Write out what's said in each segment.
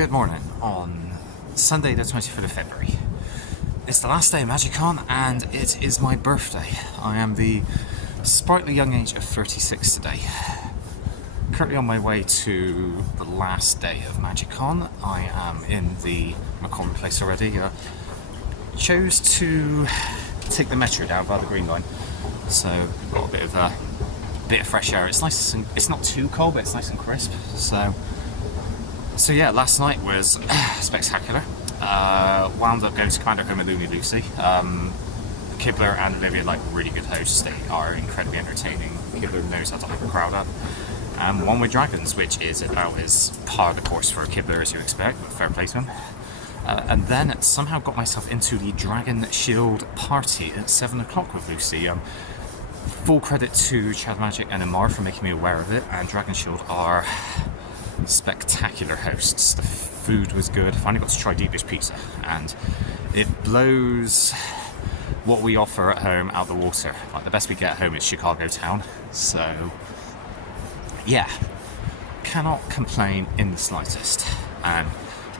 Good morning on Sunday the 25th of February. It's the last day of MagicCon and it is my birthday. I am the sprightly young age of 36 today. Currently on my way to the last day of MagicCon. I am in the McChicago place already. Chose to take the metro down by the Green Line, so got a bit of fresh air. It's nice and it's not too cold, but it's nice and crisp. So yeah, last night was spectacular. Wound up going to Commander Home with Looney Lucy. Kibler and Olivia, like really good hosts. They are incredibly entertaining. Kibler knows how to hype a crowd up. One with Dragons, which is about as par the course for Kibler as you expect, but fair play to him. And then somehow got myself into the Dragon Shield party at 7 o'clock with Lucy. Full credit to Chad Magic and Amar for making me aware of it, and Dragon Shield are spectacular hosts. The food was good. Finally got to try deep dish pizza, and it blows what we offer at home out the water. Like, the best we get at home is Chicago town. So yeah, cannot complain in the slightest. And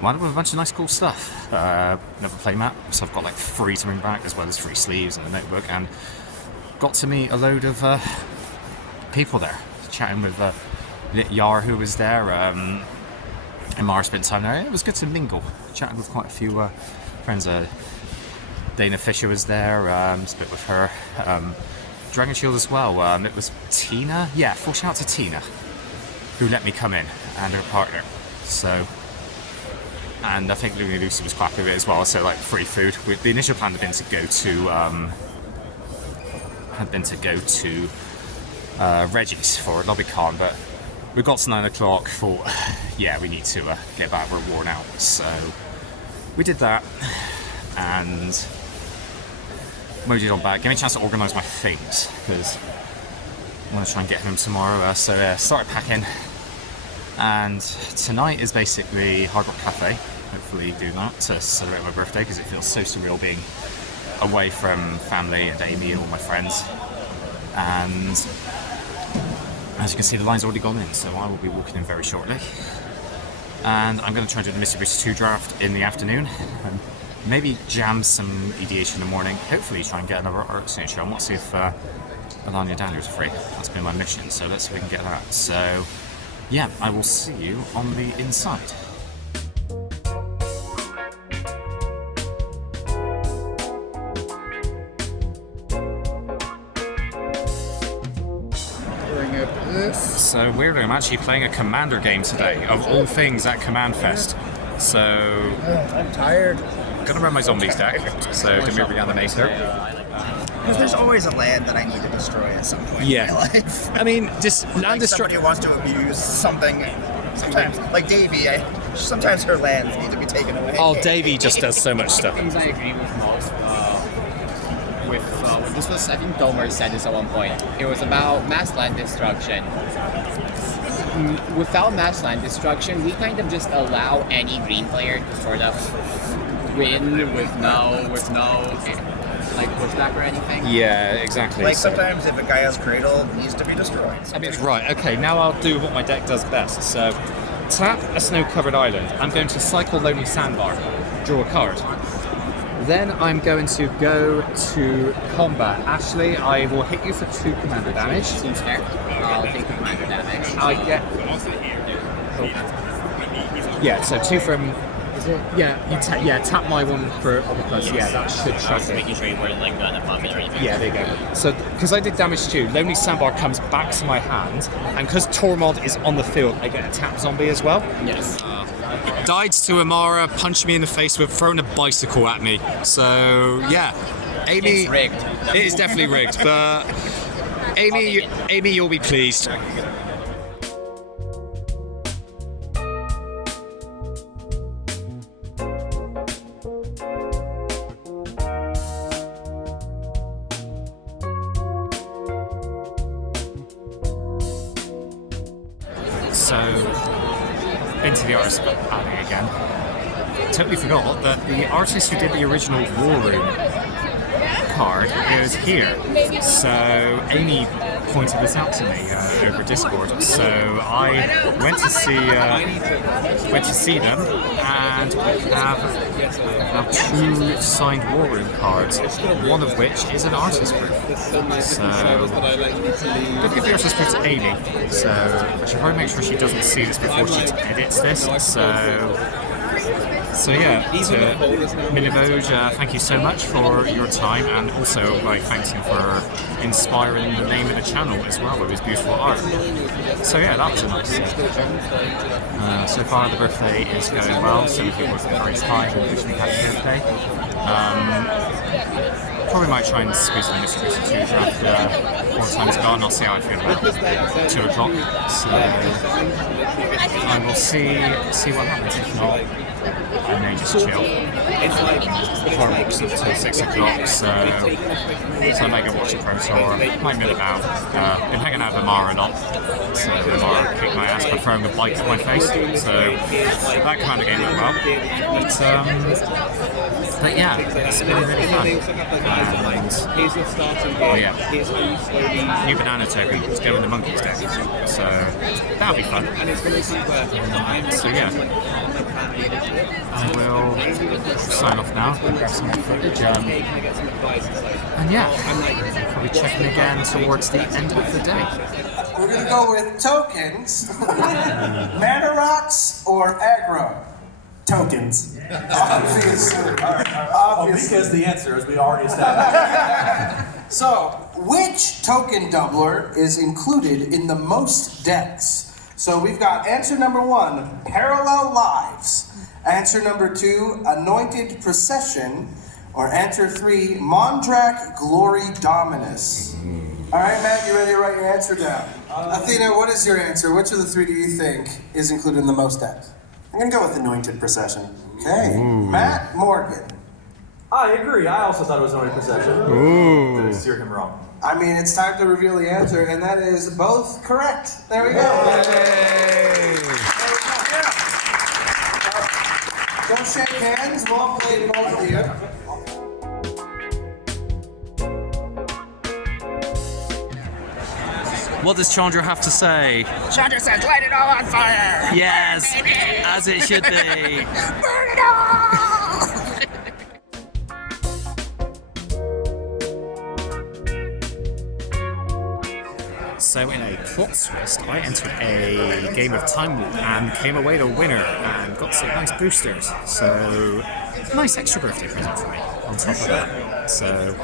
wound up with a bunch of nice cool stuff. Another playmat, so I've got like 3 to bring back, as well as 3 sleeves and a notebook, and got to meet a load of people there, chatting with Yar, who was there, and Mara spent time there. It was good to mingle, chatting with quite a few friends. Dana Fisher was there, split with her. Dragon Shield as well. It was Tina, yeah, full shout out to Tina, who let me come in, and her partner. So, and I think Looney Lucy was quite happy with it as well. So like free food. The initial plan had been to go to Reggie's for LobbyCon, but we got to 9 o'clock. Thought, yeah, we need to get back. We're worn out, so we did that, and mojed on back. Gave me a chance to organise my things because I want to try and get home tomorrow. So started packing, and tonight is basically Hard Rock Cafe. Hopefully do that to celebrate my birthday, because it feels so surreal being away from family and Amy and all my friends. And as you can see, the line's already gone in, so I will be walking in very shortly. And I'm going to try and do the Mitsubishi 2 draft in the afternoon, and maybe jam some EDH in the morning. Hopefully try and get another art signature. I want to see if Alanya Daniels are free. That's been my mission, so let's see if we can get that. So yeah, I will see you on the inside. So weirdly, I'm actually playing a Commander game today, of all things at Command Fest. So I'm tired. Gonna run my zombies deck, so to move down the Maester. Because there's always a land that I need to destroy at some point in my life. I mean, just land somebody who wants to abuse something. Sometimes, like Davey, sometimes her lands need to be taken away. Oh, Davey just does so much stuff. Things I agree with most. This was, I think Domer said this at one point. It was about mass land destruction. Without mass land destruction, we kind of just allow any green player to sort of win with no like pushback or anything. Yeah, exactly. Like sometimes if a guy has Cradle, it needs to be destroyed. I mean, right, okay, now I'll do what my deck does best. So, tap a snow-covered island. I'm going to cycle Lonely Sandbar, draw a card. Then I'm going to go to combat. Ashley, I will hit you for 2 commander damage. Seems fair. I'll take the commander damage. I get... Yeah, so 2 from... Is it? Yeah, you tap my 1 for other plus. Yeah, that should trust it. Making sure you weren't like going above it or anything. Yeah, there you go. So, because I did damage to you, Lonely Sandbar comes back to my hand, and because Tormod is on the field, I get a tap zombie as well. Yes. Died to Amara, punched me in the face with throwing a bicycle at me. So yeah, Amy, it's rigged. It is definitely rigged, but Amy, you'll be pleased. So, into the artist alley again. Totally forgot that the artist who did the original War Room card is here. So Amy pointed this out to me over Discord. So I went to see them, and we have 2 signed war room cards, one of which is an artist proof. So look at the artist proof to Amy. So I should probably make sure she doesn't see this before she edits this. So yeah, to Milivoj, thank you so much for your time, and also thanks him for inspiring the name of the channel as well with his beautiful art. So yeah, that was a nice so far the birthday is going well, so many people have been very kind and wishing me happy birthday. Probably might try and squeeze in this squeeze two after 4 times gone. I'll see how I feel about 2 o'clock. So I will see what happens. If not, I may just chill. Before I walk until 6 o'clock, so I might go watch a pro tour, might mill about. Been hanging out with Mara a lot, so Mara kicked my ass by throwing a bike at my face, so that kind of game went well. But yeah, it's been really fun. Oh yeah, new banana token is going in the monkey's deck, so that'll be fun. So yeah, I will sign off now, grab some more footage, and yeah, probably checking again towards the end of the day. We're going to go with tokens, mana rocks, or aggro. Tokens. Obviously. Because the answer, as we already established. So, which token doubler is included in the most decks? So we've got answer number 1, Parallel Lives. Answer number 2, Anointed Procession. Or answer 3, Mondrak Glory Dominus. All right, Matt, you ready to write your answer down? Athena, what is your answer? Which of the 3 do you think is included in the most decks? I'm going to go with Anointed Procession. Okay. Matt Morgan. I agree. I also thought it was Anointed Procession. Did I steer him wrong? I mean, it's time to reveal the answer, and that is both correct. There we go. Yay. Don't shake hands. Well played, both of you. What does Chandra have to say? Chandra says, light it all on fire! Yes, as it should be. Burn it all! So in a plot twist, I entered a game of Time Warp and came away the winner and got some nice boosters. So, nice extra birthday present for me on top of that. So,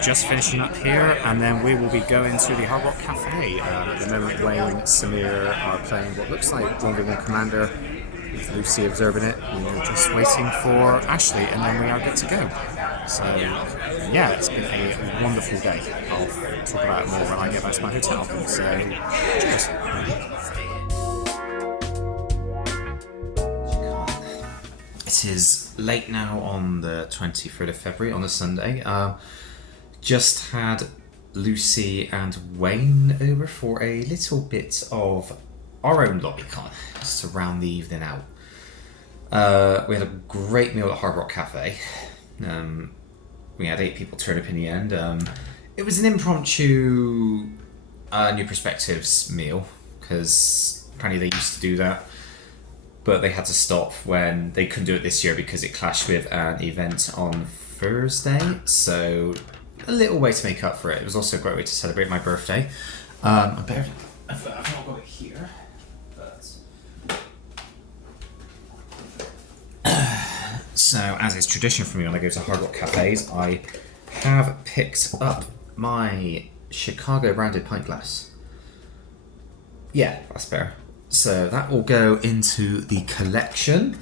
just finishing up here, and then we will be going to the Hard Rock Cafe. At the moment, Wayne and Samir are playing what looks like One v One Commander, with Lucy observing it. We're just waiting for Ashley, and then we are good to go. So, yeah, it's been a wonderful day. I'll talk about it more when I get back to my hotel. So, cheers. It is late now on the 23rd of February, on a Sunday. Just had Lucy and Wayne over for a little bit of our own LobbyCon, just to round the evening out. We had a great meal at Hard Rock Cafe. We had 8 people turn up in the end. It was an impromptu New Perspectives meal, because apparently they used to do that, but they had to stop when they couldn't do it this year because it clashed with an event on Thursday. So a little way to make up for it. It was also a great way to celebrate my birthday. I've not got it here, but so as is tradition for me when I go to Hard Rock Cafes, I have picked up my Chicago branded pint glass. Yeah, that's better. So that will go into the collection,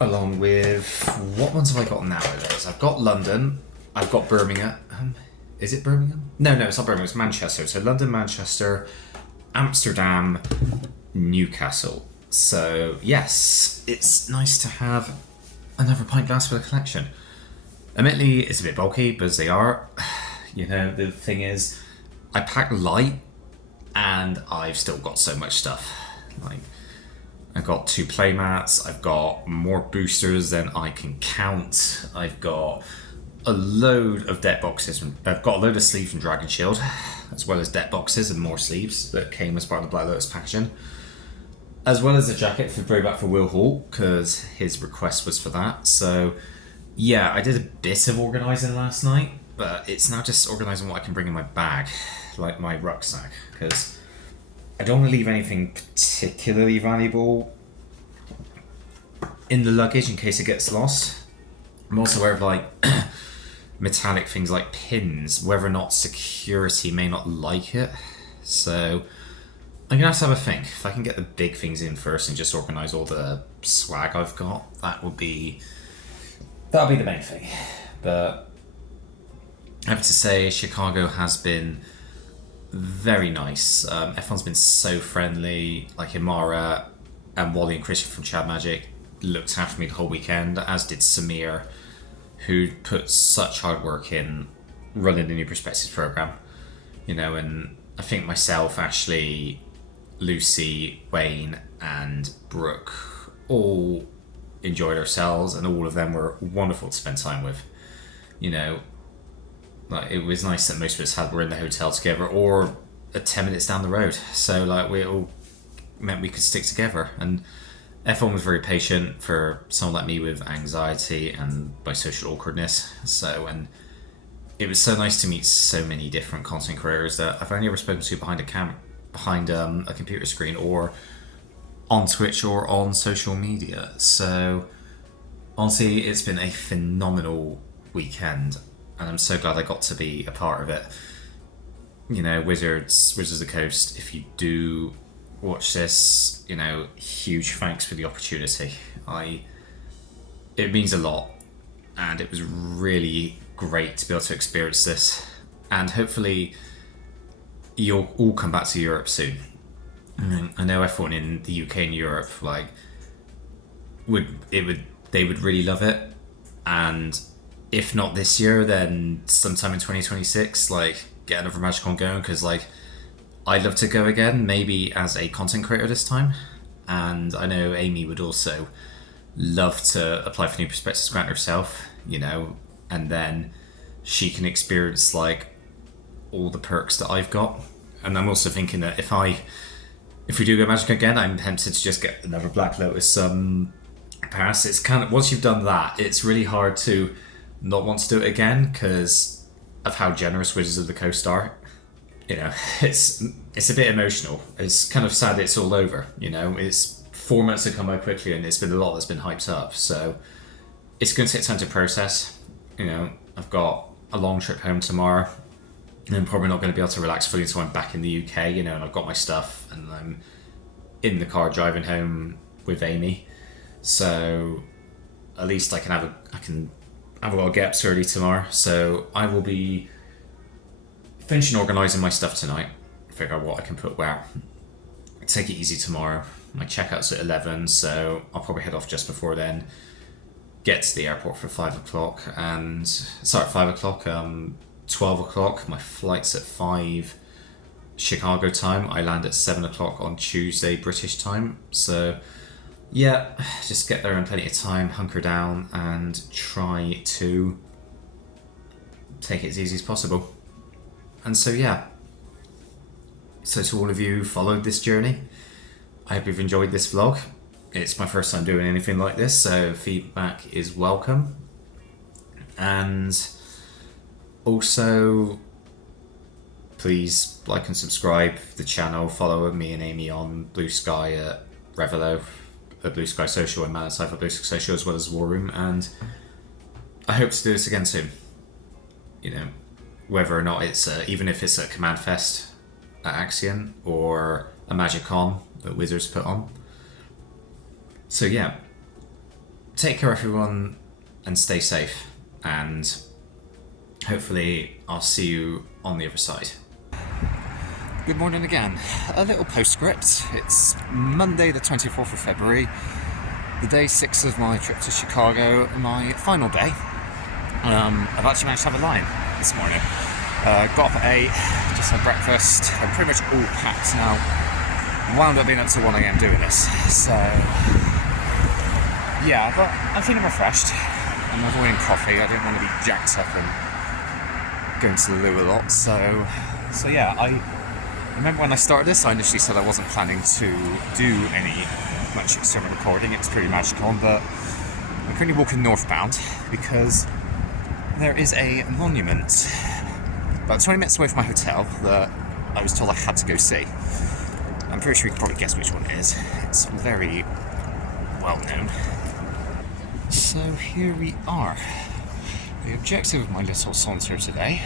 along with, what ones have I got nowadays? I've got London, I've got Birmingham. Is it Birmingham? No, it's not Birmingham, it's Manchester. So London, Manchester, Amsterdam, Newcastle. So yes, it's nice to have another pint glass for the collection. Admittedly, it's a bit bulky, but as they are, you know, the thing is, I pack light, and I've still got so much stuff. Like, I've got 2 playmats, I've got more boosters than I can count, I've got a load of deck boxes. I've got a load of sleeves from Dragon Shield, as well as deck boxes and more sleeves that came as part of the Black Lotus packaging, as well as a jacket for throwback for Will Hall, because his request was for that. So yeah, I did a bit of organising last night, but it's now just organising what I can bring in my bag, like my rucksack, because I don't want to leave anything particularly valuable in the luggage in case it gets lost. I'm also aware of like metallic things like pins, whether or not security may not like it. So I'm gonna have to have a think. If I can get the big things in first and just organise all the swag I've got, that'll be the main thing. But I have to say, Chicago has been very nice. Everyone's been so friendly. Like Imara and Wally and Christian from Chad Magic looked after me the whole weekend, as did Samir, who put such hard work in running the new Prospectives program. You know, and I think myself, Ashley, Lucy, Wayne, and Brooke all enjoyed ourselves, and all of them were wonderful to spend time with. You know, like it was nice that most of us were in the hotel together or 10 minutes down the road. So like we all meant we could stick together, and everyone was very patient for someone like me with anxiety and my social awkwardness. So, and it was so nice to meet so many different content creators that I've only ever spoken to behind a computer screen or on Twitch or on social media. So honestly, it's been a phenomenal weekend, and I'm so glad I got to be a part of it. You know, Wizards of the Coast, if you do watch this, you know, huge thanks for the opportunity. It means a lot, and it was really great to be able to experience this, and hopefully you'll all come back to Europe soon. I know everyone in the UK and Europe they would really love it, and if not this year, then sometime in 2026, like get another MagicCon going, because like I'd love to go again, maybe as a content creator this time. And I know Amy would also love to apply for new Prospectives Grant herself, you know, and then she can experience like all the perks that I've got. And I'm also thinking that if we do go MagicCon again, I'm tempted to just get another Black Lotus pass. It's kind of, once you've done that, it's really hard to not want to do it again because of how generous Wizards of the Coast are. You know, it's a bit emotional. It's kind of sad it's all over, you know. It's 4 months have come by quickly, and it's been a lot that's been hyped up. So it's going to take time to process. You know, I've got a long trip home tomorrow, and I'm probably not going to be able to relax fully until I'm back in the UK, you know, and I've got my stuff, and I'm in the car driving home with Amy. So at least I can have a lot of gaps early tomorrow. So I will be finishing organising my stuff tonight, figure out what I can put where. Take it easy tomorrow. My checkout's at 11, so I'll probably head off just before then. Get to the airport for 5 o'clock, and start at 5 o'clock, 12 o'clock. My flight's at 5 Chicago time. I land at 7 o'clock on Tuesday British time. So yeah, just get there in plenty of time, hunker down, and try to take it as easy as possible. And so yeah, so to all of you who followed this journey, I hope you've enjoyed this vlog. It's my first time doing anything like this, so feedback is welcome. And also, please like and subscribe the channel, follow me and Amy on Blue Sky at Revelo, at Blue Sky Social, and Manatithe at Blue Sky Social, as well as War Room, and I hope to do this again soon. You know, whether or not it's even if it's a Command Fest at Axion or a MagicCon that Wizards put on. So yeah, take care everyone and stay safe, and hopefully I'll see you on the other side. Good morning again. A little postscript. It's Monday the 24th of February, the day 6 of my trip to Chicago, my final day. I've actually managed to have a line this morning. Got up at 8, just had breakfast. I'm pretty much all packed now. Wound up being up to 1 AM doing this. So yeah, but I'm feeling refreshed. I'm avoiding coffee. I don't want to be jacked up and going to the loo a lot. So yeah, I remember when I started this, I initially said I wasn't planning to do much external recording. It was pretty MagicCon, but I'm currently walking northbound because there is a monument about 20 minutes away from my hotel that I was told I had to go see. I'm pretty sure you can probably guess which one it is. It's very well known. So here we are. The objective of my little saunter today.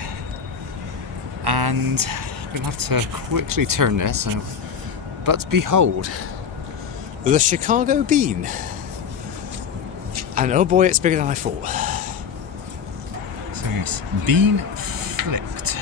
And I'm going to have to quickly turn this. But behold, the Chicago bean. And oh boy, it's bigger than I thought. So yes, bean flicked.